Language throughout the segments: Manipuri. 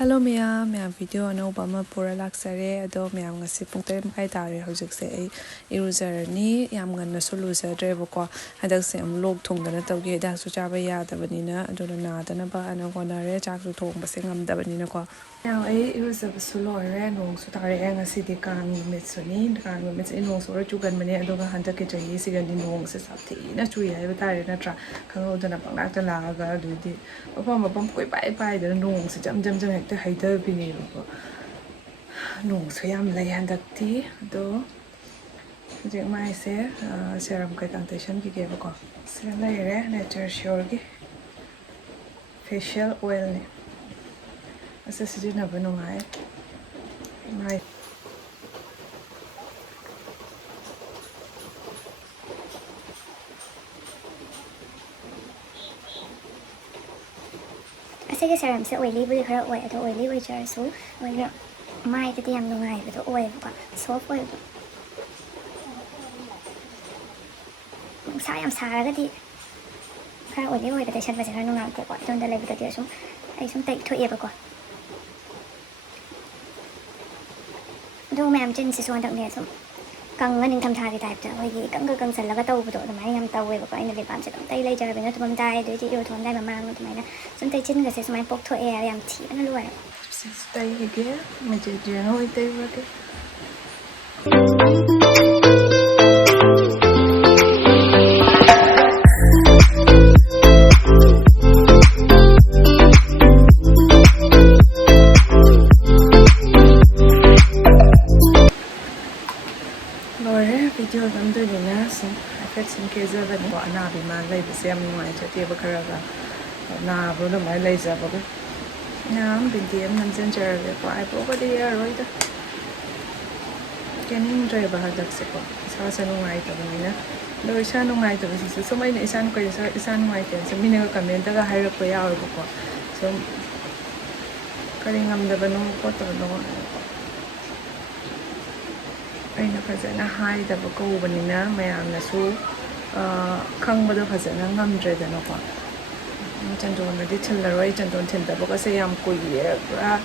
Hello ma'am video anauba ama pura laksare ado ma'am ngasi pung 3:30 tare hojikse ai iruzarani yam ganna su luzadre bako hadakse am log thongdana tawge da su chaba yadabanina adona nadana ba ana gonare chak su thongbase ngamdabanina ko now ai iruzaba su lore nong su tare ngasi di Kang mitsuni Kang mits inong su chugan mane adoga handake jayi sigandi nong se sapti na chuya ai tare na tra khangodana panglakta laga dudi mapam koi pai da nong se jam the hater bini ko nong so yam lai handakti do je mai se serum kai tantation ki ge ko se lai re nature sure gi facial oil ne asa sijina bano mai cái serum sẽ oily với khá oily đó oily với trời số oily mai cái tiêm trong ngày với đó oily và soft oily sao em xài cái gì khá oily với cái chân và chân nó nặng của trong đây là cái tiêu xuống ấy xuống tẩy thôi ép qua đâu mà em trên sẽ xuống đặc biệt xuống Kang ngân tham gia cái type đó vì Kang sẵn là cái tàu của đội máy nhằm tàu về và anh là việc làm sẽ động tay lấy chơi bên nó tụi mình tay để chỉ yêu thốn đây mà mang tụi mày nè chúng tay chân cái sẽ máy bốc thôi em chỉ nó luôn tay cái kia mình chỉ nói tay vào cái video làm tôi nhìn á xong effect sinh kế giờ vẫn gọi na bị mà lấy bị xem ngoài cho tiệp cái là na vừa là máy lấy ra vào cái nhà bình thường mình dân chơi về quay bố có đi rồi đó cái này chơi vào đặc sắc quá sao sao ngoài tụi mình nè đôi sao ngoài tụi mình sẽ số mấy này sao cái sao ngoài thì sẽ mình cái comment đó hay là cái ao quá xong cái này ngâm được nó có tụi nó Eina fazana haidaba koubanina mayamnasu khangbado fazana ngamdredana ko chandonadi thillaroi chandon thildaba se yam kuiye pura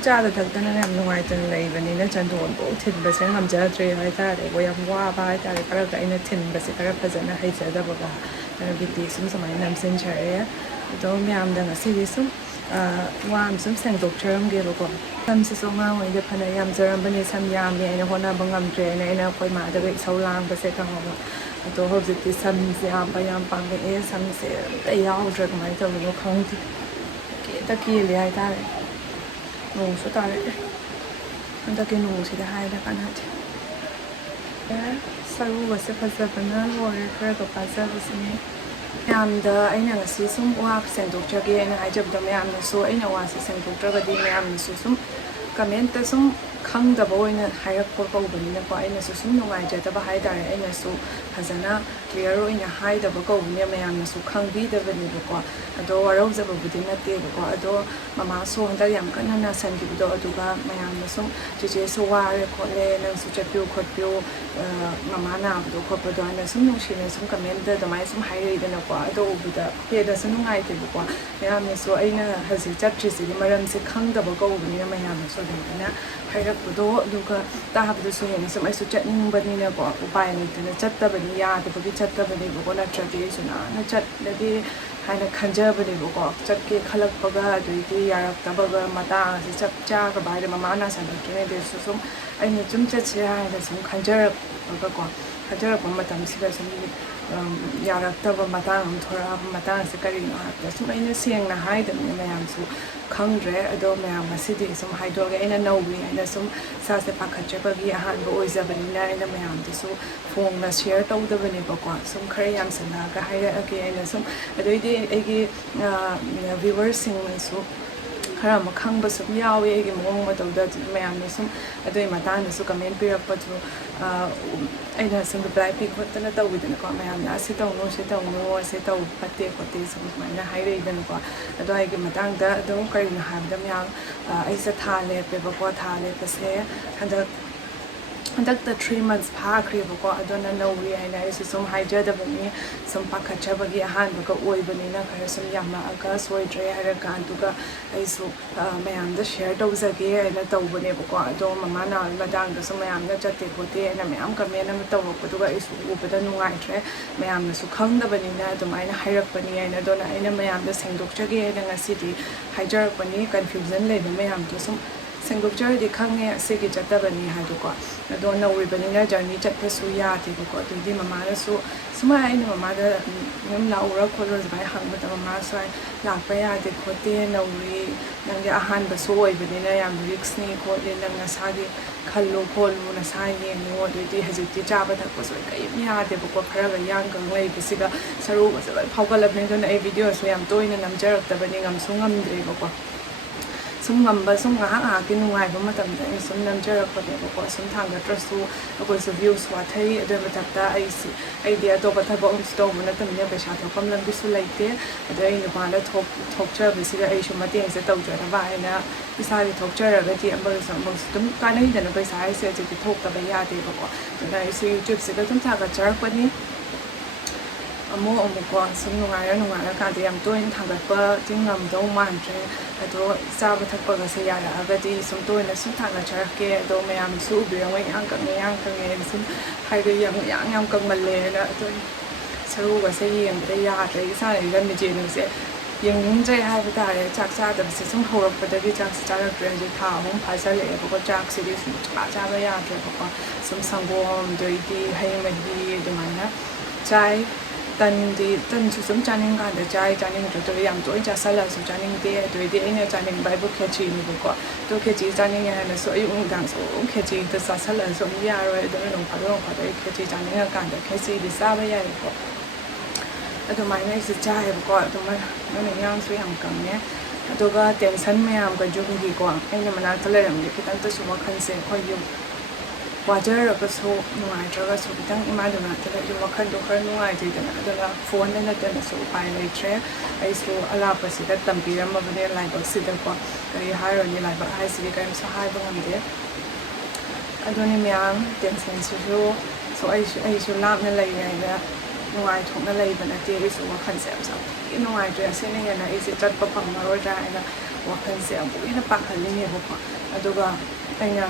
chada thakdana yam nungaitana leibanina chandon bo thilbase ngamjadre haitare bo yam waba haitare karaga aina thinbase kara fazana haijadaba ba bidi sum samai namsin chare do mayamda ngasi sum wam sum sengdokcharamge bako samsi so nga wai de phana yam jarambani sam yam ne na hona bangam tre na ina koi ma da sau lang ba se ka ho to ho jiti sam se am ba yam pang ge sam se ai yaw dra mai to no khang ti ke ta ki le ai ta no so ta le anda ke no se da hai da kan ha ya saru ba se pha sa bana ho re kra to pa sa ba se ne mayamda aina ngasi sum wa sengdokchage aina haijabda mayamna so aina wa se sengdoktragadi mayamna su sum comment ta sum khangdaba oina hairak por kobani ko aina su sum nungai jadaba haidare aina su hazana clear oina haidaba kobani mayamna su khangbi dabani ko ado warau jaba budi nate ko ado mama so handa yam kana na sangi do aduga mayamna sum jeje so ware ko le nang su chapyu khotpyu mama na do ko do aina sum nung shine sum comment da mai sum hairi da ko ado buda he da sum nungai te ko mayamna so aina hazi chapchi si maram se khangdaba kobani mayamna so na hairak budo duga tahabdu so yen sum ai su chatning bani na ko upai ni tena chattabani ya de bagi chattabani ko na chati suna na chat lagi haina khanjabani ko chatke khalak baga duiti yarak tabaga mata si chap cha ka bai de mama na san ke de su sum ai ni chum chat se ha de sum khanjar baga ko khanjar ko matam si ga sum yarak taba mata am thora mata se kari na ha sum ai na siang na hai de mayam su khangre ado mayam asidi sum haidol ga ina nawi ina sum sa se pakhache bagi ahan bo oizabani na ina mayam de su phone na share tawdabani ba ko sum khare yam sana ga haira age ina sum adoidi agi viewers sing su khara ma khangba sum yawi agi mong ma tawda mayam ne sum adoi mata na su comment pirak pa chu aina sum reply pic hotana tawidana ko mayam na se taw no se taw patte ko te sum na haira idan ko ado ai gi matang da do kari na habda myang ai sa thale pe ba ko thale pa se handa ꯍꯟꯗꯛꯇ 3 months ꯐꯥꯈ꯭ꯔꯦꯕꯀꯣ ꯑꯗꯨꯅ ꯅꯧꯔꯤ ꯍꯥꯏꯅ ꯑꯩꯁꯨ ꯁꯨꯝ ꯍꯥꯏꯖꯗꯕꯅꯤ ꯁꯨꯝ ꯄꯥꯈꯠꯆꯕꯒꯤ ꯑꯍꯥꯟꯕꯒ ꯑꯣꯏꯕꯅꯤꯅ ꯈꯔ ꯁꯨꯝ ꯌꯥꯝꯃꯛꯑꯒ ꯁꯣꯏꯗ꯭ꯔꯦ ꯍꯥꯏꯔꯀꯥꯟꯗꯨꯒ ꯑꯩꯁꯨ ꯃꯌꯥꯝꯗ ꯁꯦꯌꯔ ꯇꯧꯖꯒꯦ ꯍꯥꯏꯅ ꯇꯧꯕꯅꯦꯕꯀꯣ ꯑꯗꯣ ꯃꯃꯥ ꯅꯥꯕꯒꯤ ꯃꯇꯥꯡꯗꯁꯨ ꯃꯌꯥꯝꯅ ꯆꯠꯇꯦ ꯈꯣꯠꯇꯦ ꯍꯥꯏꯅ ꯃꯌꯥꯝ ꯀꯃꯦꯟ ꯑꯃ ꯇꯧꯔꯛꯄꯗꯨꯒ ꯑꯩꯁꯨ ꯎꯕꯗ ꯅꯨꯡꯉꯥꯏꯇ꯭ꯔꯦ ꯃꯌꯥꯝꯅꯁꯨ ꯈꯪꯗꯕꯅꯤꯅ ꯑꯗꯨꯃꯥꯏꯅ ꯍꯥꯏꯔꯛꯄꯅꯤ ꯍꯥꯏꯅ ꯑꯗꯨꯅ ꯑꯩꯅ ꯃꯌꯥꯝꯗ ꯁꯦꯡꯗꯣꯛꯆꯒꯦ ꯍꯥꯏꯅ ꯉꯁꯤꯗꯤ ꯍꯥꯏꯖꯔꯛꯄꯅꯤ ꯀꯟꯐ꯭ꯌꯨꯖꯟ ꯂꯩꯕ ꯃꯌꯥꯝꯗꯣ ꯁꯨꯝ ꯁꯦꯡꯗꯣꯛꯆꯔꯗꯤ ꯈꯪꯉꯦ ꯑꯁꯤꯒꯤ ꯆꯠꯇꯕꯅꯤ ꯍꯥꯏꯗꯣꯀꯣ ꯑꯗꯣ ꯅꯧꯔꯤꯕꯅꯤꯅ ꯖꯔꯅꯤ ꯆꯠꯄꯁꯨ ꯌꯥꯗꯦꯕꯀꯣ ꯑꯗꯨꯗꯤ ꯃꯃꯥꯅꯁꯨ ꯁꯨꯃꯥꯏꯅ ꯑꯩꯅ ꯃꯃꯥꯗ ꯑꯗꯨꯝ ꯂꯥꯛꯎꯔ ꯈꯣꯠꯂꯨꯔ ꯑꯗꯨꯃꯥꯏꯅ ꯍꯪꯕꯗ ꯃꯃꯥꯁꯨ ꯂꯥꯛꯄ ꯌꯥꯗꯦ ꯈꯣꯠꯇꯦ ꯅꯧꯔꯤ ꯅꯪꯒꯤ ꯑꯍꯥꯟꯕꯁꯨ ꯑꯣꯏꯕꯅꯤꯅ ꯌꯥꯝ ꯔꯤꯛꯁꯅꯤ ꯈꯣꯠꯂꯤ ꯅꯪ ꯅꯁꯥꯒꯤ ꯈꯜꯂꯨ ꯈꯣꯠꯂꯨ ꯅꯁꯥ ꯌꯦꯡꯉꯨ ꯑꯗꯨꯗꯤ ꯍꯧꯖꯤꯛꯇꯤ ꯆꯥꯕ ꯊꯛꯄꯁꯨ ꯀꯔꯤꯝ ꯌꯥꯗꯦꯕꯀꯣ ꯈꯔꯒ ꯌꯥꯡꯒꯪ ꯂꯩꯕꯁꯤꯒ ꯁꯔꯨꯒꯁꯨ ꯂꯣꯏ ꯐꯥꯎꯒꯠꯂꯕꯅꯤ ꯑꯗꯨꯅ ꯑꯩ ꯚꯤꯗꯤꯑꯣꯁꯨ ꯌꯥꯝ ꯇꯣꯏꯅ ꯅꯝꯖꯔꯛꯇꯕꯅꯤ ꯉꯝꯁꯨ ꯉꯝꯗ꯭ꯔꯦꯕꯀꯣ ꯁꯨꯝ ꯉꯝꯕ ꯁꯨꯝ ꯉꯥꯏꯍꯥꯛꯀꯤ ꯅꯨꯡꯉꯥꯏꯕ ꯃꯇꯝꯗ ꯑꯩ ꯁꯨꯝ ꯅꯝꯖꯔꯛꯄꯅꯦꯕꯀꯣ ꯁꯨꯝ ꯊꯥꯡꯒꯠꯇ꯭ꯔꯁꯨ ꯑꯩꯈꯣꯏꯁꯨ ꯚ꯭ꯌꯨꯁ ꯋꯥꯊꯩ ꯑꯗꯨꯒꯤ ꯃꯊꯛꯇ ꯑꯩꯗꯤ ꯑꯇꯣꯞꯄ ꯊꯕꯛ ꯑꯃꯁꯨ ꯇꯧꯕ ꯅꯠꯇꯕꯅꯤꯅ ꯄꯩꯁꯥ ꯊꯣꯛꯐꯝ ꯂꯝꯕꯤꯁꯨ ꯂꯩꯇꯦ ꯑꯗꯣ ꯑꯩ ꯅꯨꯄꯥꯗ ꯊꯣꯛꯆꯕꯁꯤꯗ ꯑꯩꯁꯨ ꯃꯇꯦꯡꯁꯦ ꯇꯧꯖꯅꯕ ꯍꯥꯏꯅ ꯏꯁꯥꯒꯤ ꯊꯣꯛꯆꯔꯒꯗꯤ ꯑꯃꯒꯁꯨ ꯑꯗꯨꯝ ꯀꯥꯟꯅꯩꯗꯅ ꯄꯩꯁꯥ ꯍꯥꯏꯁꯦ ꯍꯧꯖꯤꯛꯇꯤ ꯊꯣꯛꯇꯕ ꯌꯥꯗꯦꯕꯀꯣ ꯑꯗꯨꯅ ꯑꯩꯁꯨ ꯌꯨꯇ꯭ꯌꯨꯕꯁꯤꯗ ꯑꯗꯨꯝ ꯊꯥꯒꯠꯆꯔꯛꯄꯅꯤ ꯑꯃꯨꯛꯀꯣ ꯁꯨꯝ ꯅꯨꯡꯉꯥꯏꯔꯀꯥꯟꯗ ꯌꯥꯝ ꯇꯣꯏꯅ ꯊꯥꯡꯒꯠꯄꯗꯤ ꯉꯝꯗꯧ ꯃꯥꯟꯗ꯭ꯔꯦ ꯑꯗꯣ ꯆꯥꯕ ꯊꯛꯄꯒꯁꯦ ꯌꯥꯔꯛꯑꯒꯗꯤ ꯁꯨꯝ ꯇꯣꯏꯅ ꯁꯨꯝ ꯊꯥꯡꯒꯠꯆꯔꯛꯀꯦ ꯑꯗꯣ ꯃꯌꯥꯝꯁꯨ ꯎꯕꯤꯔꯝꯃꯣꯏ ꯌꯥꯝ ꯀꯪꯉꯦ ꯁꯨꯝ ꯍꯥꯏꯗꯤ ꯌꯥꯝ ꯀꯪꯃꯜꯂꯦꯅ ꯑꯗꯣ ꯁꯔꯨꯒꯁꯦ ꯌꯦꯡꯕꯗ ꯌꯥꯗ꯭ꯔꯦ ꯏꯁꯥꯅ ꯏꯔꯝꯃꯤꯖꯦꯅꯨꯁꯦ ꯌꯦꯡꯅꯤꯡꯗ꯭ꯔꯦ ꯍꯥꯏꯕ ꯇꯥꯔꯦ ꯆꯥꯛ ꯆꯥꯗꯕꯁꯦ ꯁꯨꯝ ꯍꯧꯔꯛꯄꯗꯒꯤ ꯆꯥꯛꯁꯦ ꯆꯥꯔꯛꯇ꯭ꯔꯦ ꯍꯧꯖꯤꯛ ꯊꯥ 3 ꯐꯥꯖꯤꯜꯂꯛꯑꯦꯕꯀꯣ ꯆꯥꯛꯁꯤꯗꯤ ꯁꯨꯝ ꯆꯥꯕ ꯌꯥꯗ꯭ꯔꯦꯕꯀꯣ ꯁꯨꯝ ꯁꯪꯒꯣꯝ ꯑꯗꯩꯗꯤ ꯍꯩ ꯃꯍꯤ ꯑꯗꯨꯃꯥꯏꯅ ꯆꯥꯏ ꯇꯟꯁꯨ ꯁꯨꯝ ꯆꯥꯅꯤꯡꯀꯥꯟꯗ ꯆꯥꯅꯤꯡꯗ꯭ꯔꯒ ꯌꯥꯝ ꯇꯣꯏꯅ ꯆꯥꯁꯜꯂꯁꯨ ꯆꯥꯅꯤꯡꯗꯦ ꯑꯗꯨꯏꯗꯤ ꯑꯩꯅ ꯆꯥꯅꯤꯡꯕ ꯍꯥꯏꯕꯨ ꯈꯦꯆ꯭ꯔꯤꯅꯦꯕꯀꯣ ꯑꯗꯣ ꯈꯦꯆ꯭ꯔꯤ ꯆꯥꯅꯤꯡꯉꯦ ꯍꯥꯏꯅꯁꯨ ꯑꯌꯨꯛ ꯅꯨꯡꯗꯥꯡꯁꯨ ꯈꯦꯆ꯭ꯔꯤꯗ ꯆꯥꯁꯜꯂꯁꯨ ꯑꯃꯨꯛ ꯌꯥꯔꯣꯏ ꯑꯗꯨꯅ ꯅꯣꯡ ꯐꯥꯗꯣꯛ ꯑꯩ ꯈꯦꯆ꯭ꯔꯤ ꯆꯥꯅꯤꯡꯉꯀꯥꯟꯗ ꯈꯦꯆ꯭ꯔꯤꯗꯤ ꯆꯥꯕ ꯌꯥꯏꯕꯀꯣ ꯑꯗꯨꯃꯥꯏꯅ ꯑꯩꯁꯨ ꯆꯥꯏꯌꯦꯕꯀꯣ ꯑꯗꯨꯅ ꯌꯥꯡꯁꯨ ꯌꯥꯝ ꯀꯪꯉꯦ ꯑꯗꯨꯒ ꯇꯦꯟꯁꯟ ꯃꯌꯥꯝꯒ ꯌꯨꯝꯒꯤꯀꯣ ꯑꯩꯅ ꯃꯅꯥꯛꯇ ꯂꯩꯔꯝꯒꯦ ꯈꯤꯇꯪꯇꯁꯨ ꯋꯥꯈꯜꯁꯦ ꯑꯩꯈꯣꯏ ꯋꯥꯖꯔꯒꯁꯨ ꯅꯨꯡꯉꯥꯏꯇ꯭ꯔꯒꯁꯨ ꯈꯤꯇꯪ ꯏꯃꯥꯗꯨ ꯉꯥꯛꯇ ꯂꯩꯔꯗꯤ ꯋꯥꯈꯜꯗꯣ ꯈꯔ ꯅꯨꯡꯉꯥꯏꯖꯩꯗꯅ ꯑꯗꯨꯅ ꯐꯣꯟꯗ ꯅꯠꯇꯅꯁꯨ ꯎꯄꯥꯏ ꯂꯩꯇ꯭ꯔꯦ ꯑꯩꯁꯨ ꯑꯂꯥꯞꯄꯁꯤꯗ ꯇꯝꯕꯤꯔꯝꯃꯕꯅꯦ ꯂꯥꯏꯕꯛꯁꯤꯗꯀꯣ ꯀꯔꯤ ꯍꯥꯏꯔꯨꯅꯤ ꯂꯥꯏꯕꯛ ꯍꯥꯏꯁꯤꯗꯤ ꯀꯔꯤꯝꯁꯨ ꯍꯥꯏꯕ ꯉꯝꯗꯦ ꯑꯗꯨꯅꯤ ꯃꯌꯥꯝ ꯇꯦꯟꯁꯟꯁꯤꯁꯨ ꯑꯩꯁꯨ ꯂꯥꯞꯅ ꯂꯩꯔꯦ ꯍꯥꯏꯅ ꯅꯨꯡꯉꯥꯏꯊꯣꯛꯅ ꯂꯩꯕ ꯅꯠꯇꯦ ꯑꯩꯁꯨ ꯋꯥꯈꯜꯁꯦ ꯌꯥꯝ ꯁꯥꯊꯤꯅ ꯅꯨꯡꯉꯥꯏꯇ꯭ꯔꯦ ꯑꯁꯤꯅ ꯍꯦꯟꯅ ꯑꯩꯁꯦ ꯆꯠꯄ ꯐꯪꯉꯔꯣꯏꯗ꯭ꯔꯥ ꯍꯥꯏꯅ ꯋꯥꯈꯜꯁꯦ ꯑꯃꯨꯛ ꯍꯦꯟꯅ ꯄꯥꯈꯠꯂꯤꯅꯦꯕꯀꯣ ꯑꯗꯨꯒ ꯑꯩꯅ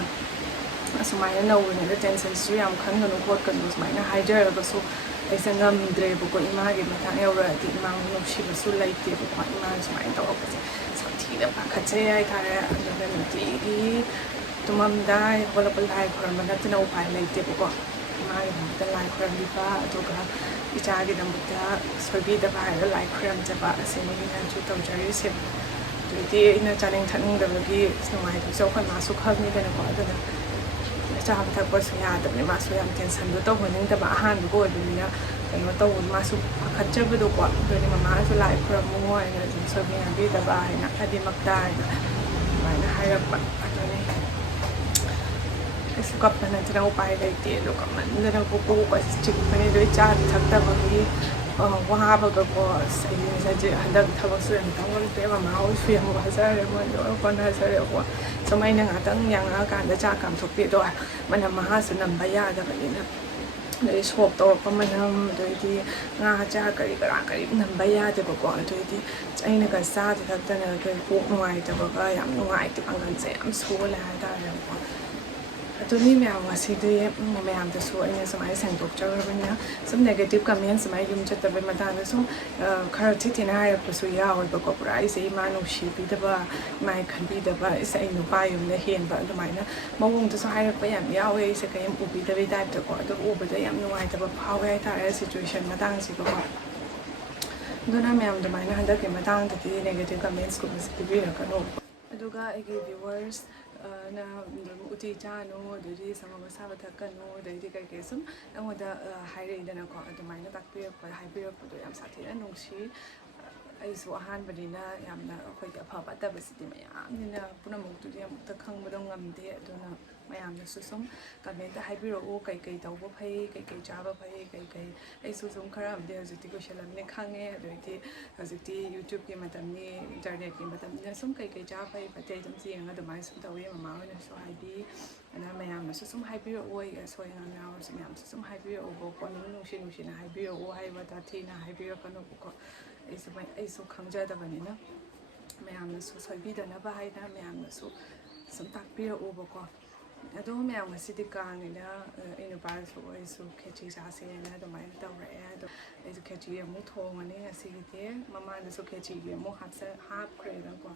ꯑꯁꯨꯃꯥꯏꯅ ꯅꯧꯔꯤꯉꯩꯗ ꯇꯦꯟꯁꯟꯁꯤꯁꯨ ꯌꯥꯝ ꯈꯟꯒꯅꯨ ꯈꯣꯠꯀꯅꯨ ꯁꯨꯃꯥꯏꯅ ꯍꯥꯏꯖꯔꯒꯁꯨ ꯑꯩꯁꯦ ꯉꯝꯗ꯭ꯔꯦꯕꯀꯣ ꯏꯃꯥꯒꯤ ꯃꯇꯥꯡ ꯌꯧꯔꯛꯑꯗꯤ ꯏꯃꯥꯕꯨ ꯅꯨꯡꯁꯤꯕꯁꯨ ꯂꯩꯇꯦꯕꯀꯣ ꯏꯃꯥꯅ ꯁꯨꯃꯥꯏꯅ ꯇꯧꯔꯛꯄꯁꯦ ꯁꯥꯊꯤꯅ ꯄꯥꯈꯠꯆꯩ ꯍꯥꯏꯇꯥꯔꯦ ꯑꯗꯨꯒ ꯅꯨꯡꯇꯤꯒꯤ ꯇꯨꯝꯃꯝꯗꯥꯏ ꯍꯧꯒꯠꯂꯛꯄ ꯂꯥꯏ ꯈꯣꯏꯔꯝꯕ ꯅꯠꯇꯅ ꯎꯄꯥꯏ ꯂꯩꯇꯦꯕꯀꯣ ꯏꯃꯥꯒꯤꯗꯃꯛꯇ ꯂꯥꯏ ꯈꯣꯏꯔꯝꯕꯤꯕ ꯑꯗꯨꯒ ꯏꯆꯥꯒꯤꯗꯃꯛꯇ ꯁꯣꯏꯕꯤꯗꯕ ꯍꯥꯏꯔꯒ ꯂꯥꯏ ꯈꯣꯏꯔꯝꯖꯕ ꯑꯁꯤꯅꯤ ꯑꯩꯅꯁꯨ ꯇꯧꯖꯔꯤꯁꯦ ꯑꯗꯨꯗꯤ ꯑꯩꯅ ꯆꯥꯅꯤꯡ ꯊꯛꯅꯤꯡꯗꯕꯒꯤ ꯅꯨꯡꯉꯥꯏꯇꯕꯁꯨ ꯑꯩꯈꯣꯏ ꯃꯥꯁꯨ ꯈꯪꯉꯤꯗꯅꯀꯣ ꯑꯗꯨꯅ ꯆꯥꯕ ꯊꯛꯄꯁꯨ ꯌꯥꯗꯕꯅꯤ ꯃꯥꯁꯨ ꯌꯥꯝ ꯇꯦꯟꯁꯟꯗꯣ ꯇꯧꯍꯟꯅꯤꯡꯗꯕ ꯑꯍꯥꯟꯕꯒ ꯑꯣꯏꯕꯅꯤꯅ ꯀꯩꯅꯣ ꯇꯧꯕ ꯃꯥꯁꯨ ꯄꯥꯈꯠꯆꯕꯗꯣꯀꯣ ꯑꯗꯨꯅꯤ ꯃꯃꯥꯅꯁꯨ ꯂꯥꯏ ꯈꯣꯏꯔꯝꯃꯨ ꯍꯥꯏꯅ ꯑꯗꯨꯝ ꯁꯣꯏꯕꯤꯅꯕꯤꯗꯕ ꯍꯥꯏꯅ ꯑꯅꯤꯃꯛꯇ ꯍꯥꯏꯅ ꯑꯗꯨꯃꯥꯏꯅ ꯍꯥꯏꯔꯛꯄ ꯑꯗꯨꯅꯤ ꯑꯩꯁꯨ ꯀꯞꯄ ꯅꯠꯇꯅ ꯎꯄꯥꯏ ꯂꯩꯇꯦ ꯑꯗꯣ ꯀꯞꯃꯟꯗꯅ ꯀꯣꯛꯀꯁꯦ ꯆꯤꯛꯄꯅꯤ ꯑꯗꯨꯗꯩ ꯆꯥꯕ ꯊꯛꯇꯕꯒꯤ ꯋꯥꯕꯒꯀꯣ ꯑꯩꯁꯦ ꯍꯟꯗꯛ ꯊꯕꯛꯁꯨ ꯌꯥꯝ ꯇꯧꯉꯝꯗ꯭ꯔꯦ ꯃꯃꯥ ꯍꯣꯏꯁꯨ ꯌꯥꯝ ꯋꯥꯖꯔꯦ ꯃꯣꯏꯗꯣ ꯍꯣꯠꯅꯖꯔꯦꯀꯣ ꯁꯨꯝ ꯑꯩꯅ ꯉꯥꯛꯇꯪ ꯌꯥꯡꯉꯛꯑꯀꯥꯟꯗ ꯆꯥꯛ ꯀꯥꯝꯊꯣꯛꯄꯤꯗꯣ ꯃꯅꯝ ꯃꯍꯥꯁꯨ ꯅꯝꯕ ꯌꯥꯗꯕꯅꯤꯅ ꯑꯗꯩ ꯁꯣꯞ ꯇꯧꯔꯛꯄ ꯃꯅꯝ ꯑꯗꯩꯗꯤ ꯉꯥ ꯆꯥꯛ ꯀꯔꯤ ꯅꯝꯕ ꯌꯥꯗꯦꯕꯀꯣ ꯑꯗꯩꯗꯤ ꯑꯩꯅꯒ ꯆꯥꯗ ꯊꯛꯇꯅ ꯑꯩꯈꯣꯏ ꯀꯣꯛ ꯅꯨꯡꯉꯥꯏꯇꯕꯒ ꯌꯥꯝ ꯅꯨꯡꯉꯥꯏꯇꯦ ꯄꯥꯡꯒꯜꯁꯦ ꯌꯥꯝ ꯁꯣꯜꯂꯦ ꯍꯥꯏꯇꯥꯔꯦꯀꯣ ꯑꯗꯨꯅꯤ ꯃꯌꯥꯝ ꯉꯁꯤꯗꯤ ꯃꯌꯥꯝꯗꯁꯨ ꯑꯩꯅ ꯁꯨꯃꯥꯏꯅ ꯁꯦꯡꯗꯣꯛꯆꯔꯕꯅꯤꯅ ꯁꯨꯝ ꯅꯦꯒꯦꯇꯤꯞ ꯀꯃꯦꯟ ꯁꯨꯃꯥꯏꯅ ꯌꯨꯝ ꯆꯠꯇꯕꯩ ꯃꯇꯥꯡꯗ ꯁꯨꯝ ꯈꯔ ꯊꯤꯅ ꯍꯥꯏꯔꯛꯄꯁꯨ ꯌꯥꯎꯋꯦꯕꯀꯣ ꯄꯨꯔꯥ ꯑꯩꯁꯦ ꯏꯃꯥ ꯅꯨꯡꯁꯤꯕꯤꯗꯕ ꯏꯃꯥ ꯈꯟꯕꯤꯗꯕ ꯑꯩꯁꯦ ꯑꯩ ꯅꯨꯄꯥ ꯌꯨꯝꯗ ꯍꯦꯟꯕ ꯑꯗꯨꯃꯥꯏꯅ ꯃꯑꯣꯡꯗꯁꯨ ꯍꯥꯏꯔꯛꯄ ꯌꯥꯝ ꯌꯥꯎꯋꯦ ꯑꯩꯁꯦ ꯀꯔꯤꯝ ꯎꯕꯤꯗꯕꯩ ꯇꯥꯏꯞꯇꯀꯣ ꯑꯗꯨ ꯎꯕꯗ ꯌꯥꯝ ꯅꯨꯡꯉꯥꯏꯇꯕ ꯐꯥꯎꯋꯦ ꯍꯥꯏꯇꯥꯔꯦ ꯁꯤꯆꯨꯋꯦꯁꯟ ꯃꯇꯥꯡꯁꯤꯒꯀꯣ ꯑꯗꯨꯅ ꯃꯌꯥꯝ ꯑꯗꯨꯃꯥꯏꯅ ꯍꯟꯗꯛꯀꯤ ꯃꯇꯥꯡꯗꯗꯤ ꯅꯦꯒꯦꯇꯤꯞ ꯀꯃꯦꯟꯁꯀꯨꯝꯕꯁꯦ ꯄꯤꯕꯤꯔꯛꯀꯅꯨ ꯑꯗꯨꯒ ꯑꯩꯒꯤ ꯚ꯭ꯌꯨꯋꯔꯁ ꯅ ꯎꯇꯤ ꯆꯥꯅꯨ ꯑꯗꯩꯗꯤ ꯁꯪꯒꯣꯝ ꯑꯁꯥꯕ ꯊꯛꯀꯅꯨ ꯑꯗꯩꯗꯤ ꯀꯩꯀꯩ ꯁꯨꯝ ꯑꯩꯉꯣꯟꯗ ꯍꯥꯏꯔꯛꯏꯗꯅꯀꯣ ꯑꯗꯨꯃꯥꯏꯅ ꯍꯥꯏꯕꯤꯔꯛꯄꯗꯣ ꯌꯥꯝ ꯁꯥꯊꯤꯅ ꯅꯨꯡꯁꯤ ꯑꯩꯁꯨ ꯑꯍꯥꯟꯕꯅꯤꯅ ꯌꯥꯝꯅ ꯑꯩꯈꯣꯏꯒꯤ ꯑꯐ ꯐꯠꯇꯕꯁꯤꯗꯤ ꯃꯌꯥꯝꯅꯤꯅ ꯄꯨꯝꯅꯃꯛꯇꯨꯗꯤ ꯑꯃꯨꯛꯇ ꯈꯪꯕꯗꯣ ꯉꯝꯗꯦ ꯑꯗꯨꯅ ꯃꯌꯥꯝꯅꯁꯨ ꯁꯨꯝ ꯀꯃꯦꯟꯇ ꯍꯥꯏꯕꯤꯔꯛꯎ ꯀꯩꯀꯩ ꯇꯧꯕ ꯐꯩ ꯀꯩꯀꯩ ꯆꯥꯕ ꯐꯩ ꯀꯩꯀꯩ ꯑꯩꯁꯨ ꯁꯨꯝ ꯈꯔ ꯑꯃꯗꯤ ꯍꯧꯖꯤꯛꯇꯤ ꯀꯣꯏꯁꯜꯂꯝꯅꯤ ꯈꯪꯉꯦ ꯑꯗꯩꯗꯤ ꯍꯧꯖꯤꯛꯇꯤ ꯌꯨꯇ꯭ꯌꯨꯕꯀꯤ ꯃꯇꯝꯅꯤ ꯏꯟꯇꯔꯅꯦꯠꯀꯤ ꯃꯇꯝꯅꯤꯅ ꯁꯨꯝ ꯀꯩꯀꯩ ꯆꯥꯕ ꯐꯩ ꯐꯠꯇꯦ ꯑꯗꯨꯝ ꯌꯦꯡꯉꯒ ꯑꯗꯨꯃꯥꯏꯅ ꯁꯨꯝ ꯇꯧꯋꯤ ꯃꯃꯥ ꯍꯣꯏꯅꯁꯨ ꯍꯥꯏꯕꯤ ꯑꯗꯨꯅ ꯃꯌꯥꯝꯅꯁꯨ ꯁꯨꯝ ꯍꯥꯏꯕꯤꯔꯛꯑꯣ ꯑꯁꯣꯏ ꯑꯉꯥꯝ ꯌꯥꯎꯔꯁꯨ ꯃꯌꯥꯝꯁꯨ ꯁꯨꯝ ꯍꯥꯏꯕꯤꯔꯛꯎꯕꯀꯣ ꯅꯨꯡꯁꯤꯅ ꯍꯥꯏꯕꯤꯔꯛꯑꯣ ꯍꯥꯏꯕ ꯊꯤꯅ ꯍꯥꯏꯕꯤꯔꯛꯀꯅꯨꯕꯀꯣ ꯑꯩꯁꯨ ꯈꯪꯖꯗꯕꯅꯤꯅ ꯃꯌꯥꯝꯅꯁꯨ ꯁꯣꯏꯕꯤꯗꯅꯕ ꯍꯥꯏꯅ ꯃꯌꯥꯝꯅꯁꯨ ꯁꯨꯝ ꯇꯥꯛꯄꯤꯔꯛꯎꯕꯀꯣ ꯑꯗꯣ ꯃꯌꯥꯝ ꯉꯁꯤꯗꯤ ꯀꯥꯡꯅꯤꯅ ꯑꯩ ꯅꯨꯄꯥꯁꯨ ꯑꯩꯁꯨ ꯈꯦꯆꯤ ꯆꯥꯁꯦꯅ ꯑꯗꯨꯃꯥꯏꯅ ꯇꯧꯔꯛꯑꯦ ꯑꯗꯣ ꯑꯩꯁꯨ ꯈꯦꯆꯤ ꯑꯃꯨꯛ ꯊꯣꯡꯉꯅꯤ ꯉꯁꯤꯒꯤꯗꯤ ꯃꯃꯥꯡꯗꯁꯨ ꯈꯦꯆꯤꯒꯤ ꯑꯃꯨꯛ ꯍꯥꯞꯈ꯭ꯔꯦꯅꯀꯣ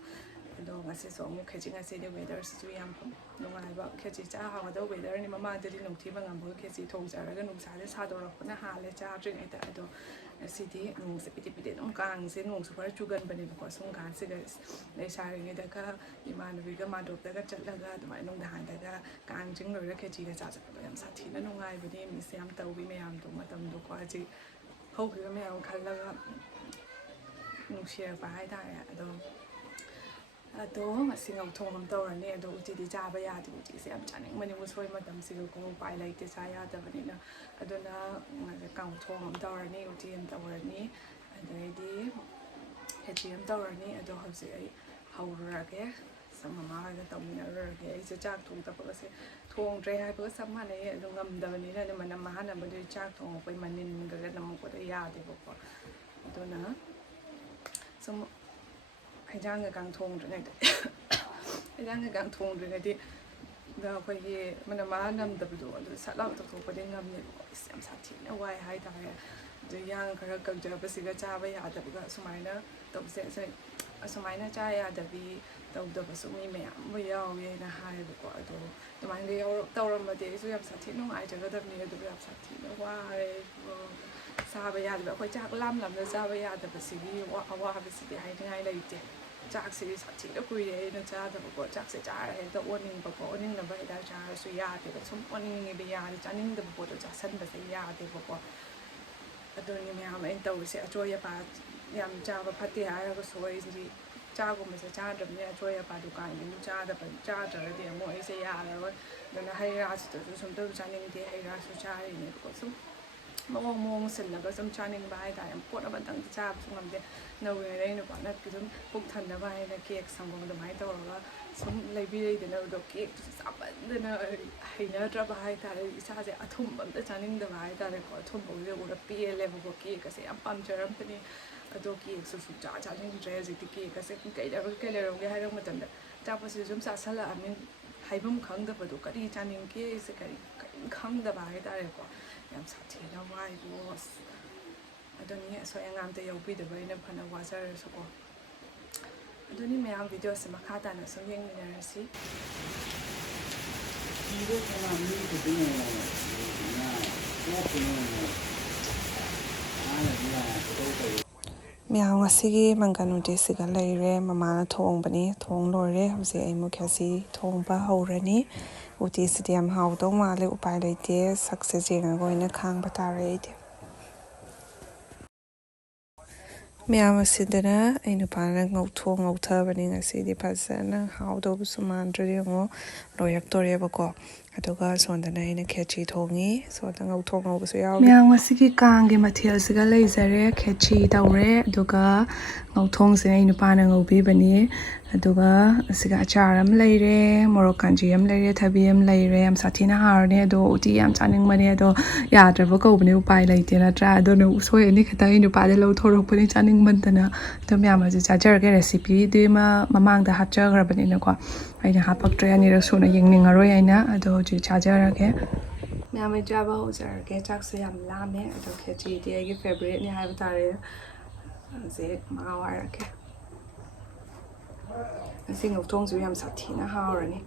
ꯑꯗꯣ ꯉꯁꯤꯁꯨ ꯑꯃꯨꯛ ꯈꯦꯆꯤ ꯉꯁꯤꯗꯤ ꯋꯦꯗꯔꯁꯤꯁꯨ ꯌꯥꯝ ꯅꯨꯡꯉꯥꯏꯕ ꯈꯦꯆꯤ ꯆꯥ ꯍꯥꯎꯒꯗꯕ ꯋꯦꯗꯔꯅꯤ ꯃꯃꯥꯡꯗꯗꯤ ꯅꯨꯡꯊꯤꯕ ꯉꯝꯕꯒ ꯈꯦꯆꯤ ꯊꯣꯡꯖꯔꯒ ꯅꯨꯡꯁꯥꯁꯦ ꯁꯥꯗꯣꯔꯛꯄꯅ ꯍꯥꯜꯂꯦ ꯆꯥꯗ꯭ꯔꯤꯉꯩꯗ ꯑꯗꯣ ꯉꯁꯤꯗꯤ ꯅꯣꯡꯁꯦ ꯄꯤꯗꯤ ꯑꯗꯨꯝ ꯀꯥꯡꯁꯦ ꯅꯣꯡꯁꯨ ꯈꯔ ꯆꯨꯒꯟꯕꯅꯦꯕꯀꯣ ꯁꯨꯝ ꯀꯥꯟꯁꯤꯒ ꯂꯩꯁꯥꯔꯤꯉꯩꯗꯒ ꯏꯃꯥꯟꯅꯕꯤꯒ ꯃꯥꯗꯣꯞꯇꯒ ꯆꯠꯂꯒ ꯑꯗꯨꯃꯥꯏꯅ ꯅꯨꯡꯗꯥꯡꯗꯒ ꯀꯥꯡ ꯆꯤꯡ ꯂꯣꯏꯔꯒ ꯈꯦꯆꯤꯒ ꯆꯠꯄꯗꯣ ꯌꯥꯝ ꯁꯥꯊꯤꯅ ꯅꯨꯡꯉꯥꯏꯕꯅꯦ ꯃꯤꯁ ꯌꯥꯝ ꯇꯧꯋꯤ ꯃꯌꯥꯝꯗꯣ ꯃꯇꯝꯗꯣꯀꯣ ꯍꯧꯖꯤꯛ ꯍꯧꯈꯤꯕ ꯃꯌꯥꯝ ꯈꯜꯂꯒ ꯅꯨꯡꯁꯤꯔꯛꯄ ꯍꯥꯏꯇꯥꯔꯦ ꯑꯗꯣ ꯉꯁꯤ ꯉꯧꯊꯣꯡ ꯑꯃ ꯇꯧꯔꯅꯤ ꯑꯗꯣ ꯎꯇꯤꯗꯤ ꯆꯥꯕ ꯌꯥꯗꯦ ꯎꯇꯤꯁꯦ ꯌꯥꯝ ꯆꯥꯅꯤꯡꯕꯅꯤ ꯎꯁꯣꯏ ꯃꯇꯝꯁꯤꯒꯀꯣ ꯎꯄꯥꯏ ꯂꯩꯇꯦ ꯆꯥ ꯌꯥꯗꯕꯅꯤꯅ ꯑꯗꯨꯅ ꯀꯥꯡꯊꯣꯡ ꯑꯃ ꯇꯧꯔꯅꯤ ꯎꯇꯤ ꯑꯃ ꯇꯧꯔꯅꯤ ꯑꯗꯩꯗꯤ ꯈꯦꯆꯤ ꯑꯃ ꯇꯧꯔꯅꯤ ꯑꯗꯣ ꯍꯧꯖꯤꯛ ꯑꯩ ꯍꯧꯔꯨꯔꯒꯦ ꯁꯨꯝ ꯃꯃꯥ ꯍꯣꯏꯒ ꯇꯧꯃꯤꯟꯅꯔꯨꯔꯒꯦ ꯑꯩꯁꯦ ꯆꯥꯛ ꯊꯣꯡꯗꯕꯒꯁꯦ ꯊꯣꯡꯗ꯭ꯔꯦ ꯍꯥꯏꯕꯒ ꯆꯞ ꯃꯥꯟꯅꯩ ꯑꯗꯨ ꯉꯝꯗꯕꯅꯤꯅ ꯑꯗꯨ ꯃꯅꯝ ꯃꯍꯥꯅꯕꯗꯨꯗꯤ ꯆꯥꯛ ꯊꯣꯡꯉꯛꯄꯩ ꯃꯅꯤꯟꯒꯒ ꯅꯝꯃꯛꯄꯗꯣ ꯌꯥꯗꯦꯕꯀꯣ ꯑꯗꯨꯅ ꯁꯨꯝ ꯍꯩꯖꯥꯡꯒ ꯊꯣꯡꯗ꯭ꯔꯤꯉꯩꯗꯤ ꯑꯩꯈꯣꯏꯒꯤ ꯃꯅꯝ ꯃꯍꯥ ꯅꯝꯗꯕꯗꯣ ꯑꯗꯨ ꯁꯠ ꯂꯥꯎ ꯇꯧꯊꯣꯛꯄꯗꯤ ꯉꯝꯃꯦꯕꯀꯣ ꯑꯁ ꯌꯥꯝ ꯁꯥꯊꯤꯅ ꯋꯥꯏ ꯍꯥꯏꯇꯥꯔꯦ ꯑꯗꯨ ꯌꯥꯡ ꯈꯔ ꯀꯪꯖꯕꯁꯤꯒ ꯆꯥꯕ ꯌꯥꯗꯕꯒ ꯑꯁꯨꯃꯥꯏꯅ ꯇꯧꯁꯦ ꯑꯁꯨꯃꯥꯏꯅ ꯆꯥ ꯌꯥꯗꯕꯤ ꯇꯧꯗꯕꯁꯨ ꯃꯤ ꯃꯌꯥꯝ ꯑꯃ ꯌꯥꯎꯋꯦꯅ ꯍꯥꯏꯌꯦꯕꯀோ ꯑꯗꯣ ꯑꯗꯨꯃꯥꯏꯅ ꯇꯧꯔꯝꯃꯗꯤ ꯑꯩꯁꯨ ꯌꯥꯝ ꯁꯥꯊꯤꯅ ꯅꯨꯡꯉꯥꯏꯖꯒꯗꯕꯅꯤ ꯑꯗꯨꯕꯨ ꯌꯥꯝ ꯁꯥꯊꯤꯅ ꯋꯥꯔꯦ ꯆꯥꯕ ꯌꯥꯗꯕ ꯑꯩꯈꯣꯏ ꯆꯥꯛ ꯂꯥꯝꯅ ꯆꯥꯕ ꯌꯥꯗꯕꯁꯤꯒꯤ ꯑꯋꯥꯕꯁꯤꯗꯤ ꯍꯥꯏꯅꯤꯡꯉꯥꯏ ꯂꯩꯇꯦ ꯆꯥꯛꯁꯤꯗꯤ ꯁꯥꯊꯤꯅ ꯀꯨꯏꯔꯦ ꯑꯩꯅ ꯆꯥꯗꯕꯀꯣ ꯆꯥꯛꯁꯦ ꯆꯥꯔ ꯍꯦꯛꯇ ꯑꯣꯟꯅꯤꯡꯕꯀꯣ ꯑꯣꯟꯅꯤꯡꯅꯕ ꯍꯤꯗꯥꯛ ꯆꯥꯔꯁꯨ ꯌꯥꯗꯦꯕ ꯁꯨꯝ ꯑꯣꯟꯅꯤꯡꯉꯦꯕ ꯌꯥꯗꯦ ꯆꯥꯅꯤꯡꯗꯕ ꯄꯣꯠꯇꯣ ꯆꯥꯁꯟꯕꯁꯦ ꯌꯥꯗꯦꯕꯀꯣ ꯑꯗꯨꯅꯤ ꯃꯌꯥꯝ ꯑꯩꯅ ꯇꯧꯔꯤꯁꯦ ꯑꯆꯣꯏ ꯑꯄꯥ ꯌꯥꯝ ꯆꯥꯕ ꯐꯠꯇꯦ ꯍꯥꯏꯔꯒꯁꯨ ꯑꯩꯁꯤꯗꯤ ꯆꯥꯒꯨꯝꯕꯁꯦ ꯆꯥꯗ꯭ꯔꯕꯅꯤꯅ ꯑꯆꯣꯏ ꯑꯄꯥ ꯗꯨꯀꯥꯟꯒꯤ ꯆꯥꯗ꯭ꯔꯒꯗꯤ ꯑꯃꯨꯛ ꯑꯩꯁꯦ ꯌꯥꯔꯔꯣꯏ ꯑꯗꯨꯅ ꯍꯩ ꯔꯥꯁꯤꯗꯁꯨ ꯁꯨꯝꯇꯁꯨ ꯆꯥꯅꯤꯡꯗꯦ ꯍꯩ ꯔꯥꯁꯨ ꯆꯥꯔꯤꯅꯦꯕꯀꯣ ꯁꯨꯝ ꯃꯑꯣꯡ ꯁꯤꯜꯂꯒ ꯁꯨꯝ ꯆꯥꯅꯤꯡꯕ ꯍꯥꯏꯇꯥꯔꯦ ꯄꯣꯠ ꯑꯃꯇꯪꯗꯤ ꯆꯥꯕꯁꯨ ꯉꯝꯗꯦ ꯅꯧꯔꯤꯉꯩꯗ ꯑꯩ ꯅꯨꯄꯥꯅ ꯑꯗꯨꯝ ꯄꯨꯛ ꯊꯟꯅꯕ ꯍꯥꯏꯅ ꯀꯦꯛ ꯁꯪꯒꯣꯝ ꯑꯗꯨꯃꯥꯏꯅ ꯇꯧꯔꯒ ꯁꯨꯝ ꯂꯩꯕꯤꯔꯛꯏꯗꯅ ꯑꯗꯣ ꯀꯦꯛꯇꯨꯁꯨ ꯆꯥꯃꯟꯗꯅ ꯍꯩꯅꯗ꯭ꯔꯕ ꯍꯥꯏꯇꯥꯔꯦ ꯏꯁꯥꯁꯦ ꯑꯊꯨꯝꯕ ꯑꯝꯇ ꯆꯥꯅꯤꯡꯗꯕ ꯍꯥꯏꯇꯥꯔꯦꯀꯣ ꯑꯊꯨꯝꯕꯁꯦ ꯎꯔ ꯄꯦꯜꯂꯦꯕꯀꯣ ꯀꯦꯛꯀꯁꯦ ꯌꯥꯝ ꯄꯥꯝꯖꯔꯝꯕꯅꯤ ꯑꯗꯣ ꯀꯦꯛꯁꯨ ꯁꯨꯡꯆꯥ ꯆꯥꯅꯤꯡꯗ꯭ꯔꯦ ꯍꯧꯖꯤꯛꯇꯤ ꯀꯦꯛꯀꯁꯦ ꯀꯩ ꯂꯩꯔꯧꯒꯦ ꯍꯥꯏꯔꯛꯄ ꯃꯇꯝꯗ ꯑꯆꯥꯄꯣꯠꯁꯦ ꯁꯨꯝ ꯆꯥꯁꯜꯂꯛꯑꯕꯅꯤ ꯍꯥꯏꯐꯝ ꯈꯪꯗꯕꯗꯣ ꯀꯔꯤ ꯆꯥꯅꯤꯡꯒꯦ ꯑꯩꯁꯦ ꯀꯔꯤꯝ ꯈꯪꯗꯕ ꯍꯥꯏꯇꯥꯔꯦꯀꯣ ꯌꯥꯝ ꯁꯥꯊꯤꯅ ꯋꯥꯏꯕꯣ ꯑꯗꯨꯅꯤ ꯑꯁꯣꯏ ꯑꯉꯥꯝꯇ ꯌꯥꯎꯕꯤꯗꯕ ꯑꯩꯅ ꯐꯅ ꯋꯥꯖꯔꯁꯨꯀꯣ ꯑꯗꯨꯅꯤ ꯃꯌꯥꯝ ꯚꯤꯗꯤꯑꯣꯁꯦ ꯃꯈꯥ ꯇꯥꯅ ꯁꯨꯝ ꯌꯦꯡꯃꯤꯟꯅꯔꯁꯤ ꯃꯌꯥꯝ ꯉꯁꯤꯒꯤ ꯃꯪꯒꯟ ꯎꯇꯤꯁꯤꯒ ꯂꯩꯔꯦ ꯃꯃꯥꯅ ꯊꯣꯡꯕꯅꯤ ꯊꯣꯡ ꯂꯣꯏꯔꯦ ꯍꯧꯖꯤꯛ ꯑꯩ ꯑꯃꯨꯛ ꯈꯦꯆꯤ ꯊꯣꯡꯕ ꯍꯧꯔꯅꯤ ꯎꯇꯤꯁꯤꯗꯤ ꯌꯥꯝ ꯍꯥꯎꯗꯧ ꯃꯥꯜꯂꯦ ꯎꯄꯥꯏ ꯂꯩꯇꯦ ꯁꯛꯁꯦ ꯌꯦꯡꯉꯒ ꯑꯣꯏꯅ ꯈꯥꯡꯕ ꯇꯥꯔꯦ ꯑꯩꯗꯤ ꯃꯌꯥꯝ ꯑꯁꯤꯗꯅ ꯑꯩ ꯅꯨꯄꯥꯅ ꯉꯧꯊꯕꯅꯤ ꯉꯁꯤꯗꯤ ꯐꯖꯅ ꯍꯥꯎꯗꯧꯕꯁꯨ ꯃꯥꯟꯗ꯭ꯔꯦ ꯌꯦꯡꯉꯣ ꯂꯣꯏꯔꯛꯇꯣꯔꯦꯕꯀꯣ ꯑꯗꯨꯒ ꯁꯣꯝꯗꯅ ꯑꯩꯅ ꯈꯦꯆꯤ ꯊꯣꯡꯉꯤ ꯁꯣꯝꯗ ꯉꯧꯕꯁꯨ ꯌꯥꯎꯏ ꯃꯌꯥꯝ ꯉꯁꯤꯒꯤ ꯀꯥꯡꯒꯤ ꯃꯊꯦꯜꯁꯤꯒ ꯂꯩꯖꯔꯦ ꯈꯦꯆꯤ ꯇꯧꯔꯦ ꯑꯗꯨꯒ ꯉꯧꯊꯣꯡꯁꯤꯅ ꯑꯩ ꯅꯨꯄꯥꯅ ꯉꯧꯕꯤꯕꯅꯤ ꯑꯗꯨꯒ ꯑꯁꯤꯒ ꯑꯆꯥꯔ ꯑꯃ ꯂꯩꯔꯦ ꯃꯣꯔꯣꯛ ꯀꯥꯟꯖꯤ ꯑꯃ ꯂꯩꯔꯦ ꯊꯕꯤ ꯑꯃ ꯂꯩꯔꯦ ꯌꯥꯝ ꯁꯥꯊꯤꯅ ꯍꯥꯎꯔꯅꯤ ꯑꯗꯣ ꯎꯇꯤ ꯌꯥꯝ ꯆꯥꯅꯤꯡꯕꯅꯦ ꯑꯗꯣ ꯌꯥꯗ꯭ꯔꯕ ꯀꯧꯕꯅꯦ ꯎꯄꯥꯏ ꯂꯩꯇꯦ ꯅꯠꯇ꯭ꯔꯥ ꯑꯗꯨꯅ ꯎꯁꯣꯏ ꯑꯅꯤ ꯈꯛꯇꯪ ꯑꯩ ꯅꯨꯄꯥꯗ ꯂꯧꯊꯣꯔꯛꯄꯅꯤ ꯆꯥꯅꯤꯡꯃꯟꯗꯅ ꯑꯗꯣ ꯃꯌꯥꯝ ꯍꯧꯖꯤꯛ ꯆꯥꯖꯔꯒꯦ ꯔꯦꯁꯤꯄꯤꯗꯤ ꯃꯃꯥꯡꯗ ꯍꯥꯞꯆꯈ꯭ꯔꯕꯅꯤꯅꯀꯣ ꯑꯩꯅ ꯍꯥꯞꯄꯛꯇ꯭ꯔꯦ ꯑꯅꯤꯔꯛ ꯁꯨꯅ ꯌꯦꯡꯅꯤꯡꯉꯔꯣꯏ ꯑꯩꯅ ꯑꯗꯣ ꯍꯧꯖꯤꯛ ꯆꯥꯖꯔꯒꯦ ꯃꯌꯥꯝ ꯑꯩ ꯆꯥꯕ ꯍꯧꯖꯔꯒꯦ ꯆꯥꯛꯁꯦ ꯌꯥꯝ ꯂꯥꯝꯃꯦ ꯑꯗꯣ ꯈꯦꯆꯤꯗꯤ ꯑꯩꯒꯤ ꯐꯦꯚꯣꯔꯥꯏꯠꯅꯤ ꯍꯥꯏꯕ ꯇꯥꯔꯦ ꯍꯧꯖꯤꯛ ꯃꯍꯥꯎ ꯍꯥꯏꯔꯛꯀꯦ ꯉꯁꯤ ꯉꯧꯊꯣꯡꯁꯨ ꯌꯥꯝ ꯁꯥꯊꯤꯅ ꯍꯥꯎꯔꯅꯤ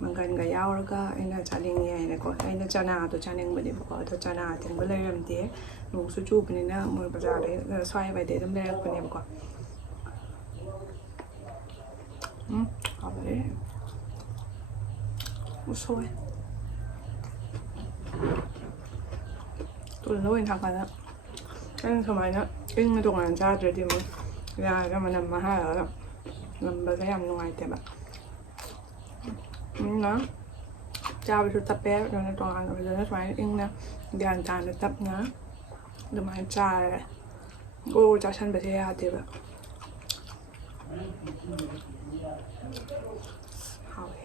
ꯃꯪꯒꯟꯒ ꯌꯥꯎꯔꯒ ꯑꯩꯅ ꯆꯥꯅꯤꯡꯉꯦ ꯍꯥꯏꯅꯀꯣ ꯑꯩꯅ ꯆꯅꯥꯗꯣ ꯆꯥꯅꯤꯡꯕꯅꯦꯕꯀꯣ ꯑꯗꯣ ꯆꯅꯥ ꯑꯇꯤꯡꯕ ꯂꯩꯔꯝꯗꯦ ꯅꯣꯡꯁꯨ ꯆꯨꯕꯅꯤꯅ ꯃꯣꯏ ꯕꯖꯥꯔꯗꯩ ꯁ꯭ꯋꯥꯏꯋꯥꯏꯗꯩ ꯑꯗꯨꯝ ꯂꯩꯔꯛꯄꯅꯦꯕꯀꯣ ꯍꯥꯎꯋꯦ ꯎꯁꯣꯏ ꯇꯨꯜꯗ ꯑꯣꯏꯅ ꯊꯥꯛꯀꯥꯟꯗ ꯑꯩꯅ ꯁꯨꯃꯥꯏꯅ ꯏꯪꯅ ꯇꯣꯉꯥꯟꯅ ꯆꯥꯗ꯭ꯔꯗꯤ ꯑꯃꯨꯛ ยายก็มานำมาให้แล้วนำไปก็ยังนอยแต่แบบนะเจ้าไปทุบตะแป๊ะโดนตัวอันไปเลยนะสมัยเองนะเดี๋ยวจานจะตับนะเดี๋ยวมันจ่ายโอ้จะฉันไปเที่ยวเดี๋ยวแบบ好嘞。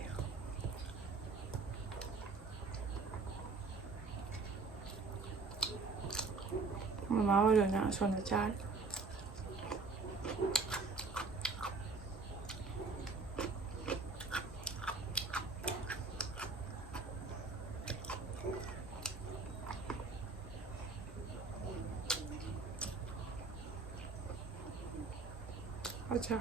妈妈，我有两双的家。好吃。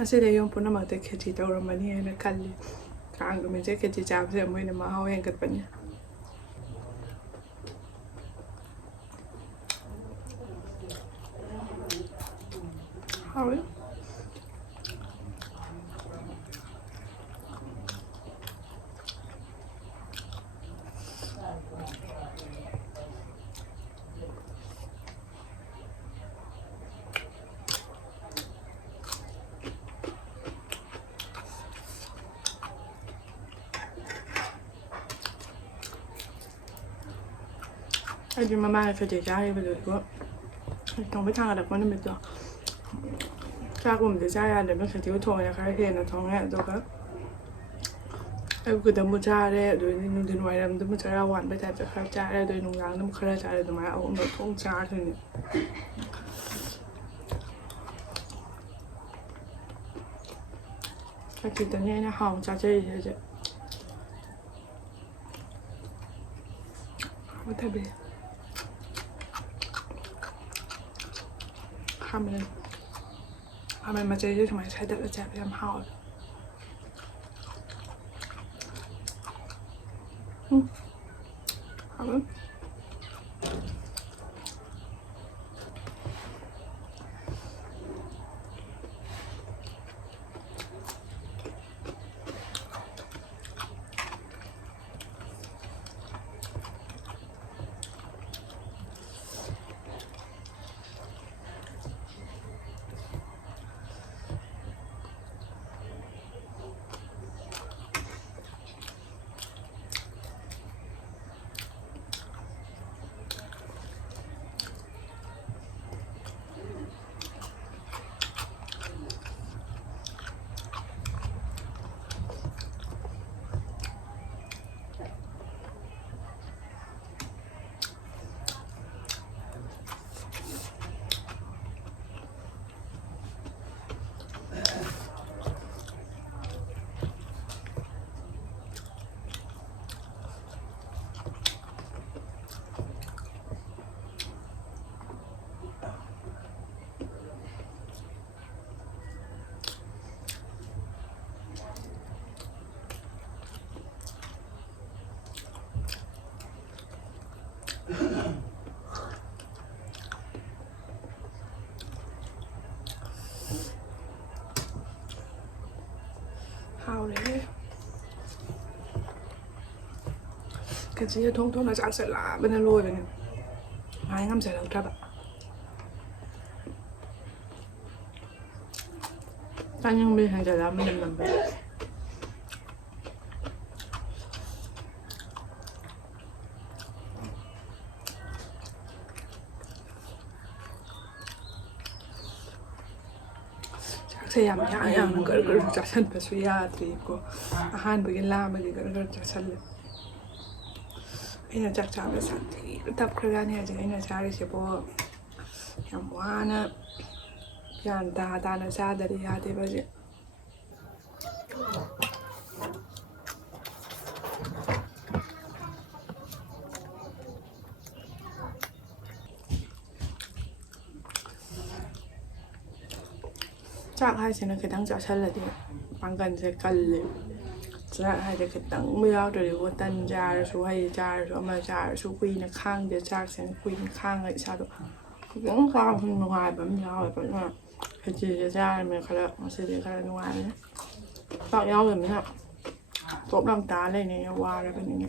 Masih yung pun nama tak khechri tahu orang mana yang nak kali. Kang macam khechri cap saya mui nama hawa yang ketanya. Hawa. Aduh mama kerja cari betul gua. Tunggu tang ada mana betul. Cak gua mesti cari ada macam tu thong ya kaya kena thong ya tu kan. Aku dah mau cari tu ni nung di luar dalam tu mau cari awan betul tu kan cari tu nung lang tu mau kerja cari tu mana aku mau thong cari tu ni. Kita ni ni hang cari je. Apa tapi? Hàm mà chơi chứ thằng mày sai được là chẹp làm hào. Hào. Haokhre. Cái gì thông thông là chẳng sẽ là bên này lôi về này. Ai ngâm sẽ được ra bạn. Ta nhưng bên hàng sẽ làm bên làm vậy. Saya yang nggak jalan pasuyat ribu, ahan begin lama juga jalan. Eina cakap santai, tetap kerjanya aja. Eina cari siapa yang mana, yang dah sadar ya deh baje. Chắc hai chị nó cái đang trả chân là đi bằng gần sẽ cần lên ꯁꯨꯅ ꯍꯥꯏꯗꯤ ꯈꯤꯇꯪꯕꯨ ꯌꯥꯎꯗ꯭ꯔꯗꯤꯀꯣ ꯇꯟ ꯆꯥꯔꯁꯨ ꯍꯩ ꯆꯥꯔꯁꯨ ꯑꯃ ꯆꯥꯔꯁꯨ ꯀꯨꯏꯅ ꯈꯥꯡꯗꯦ ꯆꯥꯛꯁꯦ ꯀꯨꯏꯅ ꯈꯥꯡꯉꯒ ꯏꯁꯥꯗꯣ ꯈꯤꯇꯪ ꯆꯥꯕꯁꯨ ꯅꯨꯡꯉꯥꯏꯕ ꯑꯃ ꯌꯥꯎꯋꯦꯕ ꯑꯗꯨꯅ ꯈꯦꯆ꯭ꯔꯤꯁꯦ ꯆꯥꯔꯝꯃꯦ ꯈꯔ ꯉꯁꯤꯗꯤ ꯈꯔ ꯅꯨꯡꯉꯥꯏꯕꯅꯦ ꯆꯥꯛ ꯌꯥꯎꯗꯕꯅꯤꯅ ꯇꯣꯞ ꯂꯝ ꯇꯥ ꯂꯩꯅꯦ ꯋꯥꯔꯕꯅꯤꯅꯦ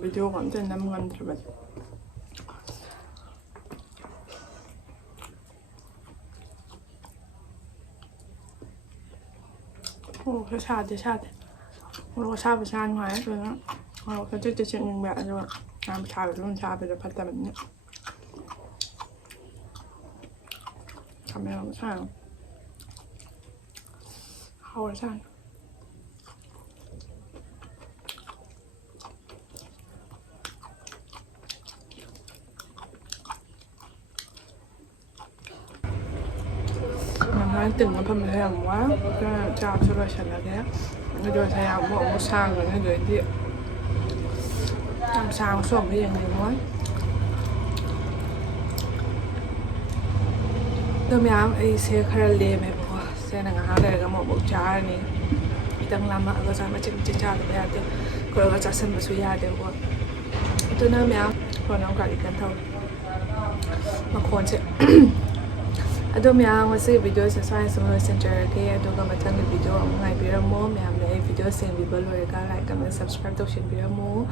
ꯚꯤꯗꯤꯑꯣꯒ ꯑꯝꯇ ꯅꯝ ꯉꯝꯗ꯭ꯔꯕꯅꯤ ꯃꯣꯔꯣꯛꯁꯨ ꯁꯥꯗꯦ ꯃꯣꯔꯣꯛ ꯑꯁꯥꯕ ꯆꯥ ꯅꯨꯡꯉꯥꯏ ꯑꯗꯨꯅ ꯃꯣꯔꯣꯛꯁꯨ ꯆꯤꯛꯇꯤ ꯆꯤꯛꯅꯤꯡꯕ ꯑꯗꯨꯒ ꯌꯥꯝ ꯁꯥꯕꯁꯨ ꯑꯗꯨꯝ ꯆꯥꯕꯗ ꯐꯠꯇꯕꯅꯤꯅ 카메라 사용 하오khre Nói từng nó phẩm hèm quá cho rồi chẳng là thế rồi thầy áo bộ sang rồi rồi đi làm sao xuống cái gì nói tôi mẹ ấy sẽ khá là lê mày bỏ sẽ là ngã đây cái một bộ trà này đang làm mà cái sao mà chỉ trà được ya được còn cái trà sâm mà suy ya được quá tôi nói mẹ còn nó cả đi cần thôi mà còn sẽ Ado miyang wasi video sa swain sa mga sengdokcharamge ado ka matang video ang mga ibira mo miyang na video sa yung bibalo ka like comment subscribe to shin bira mo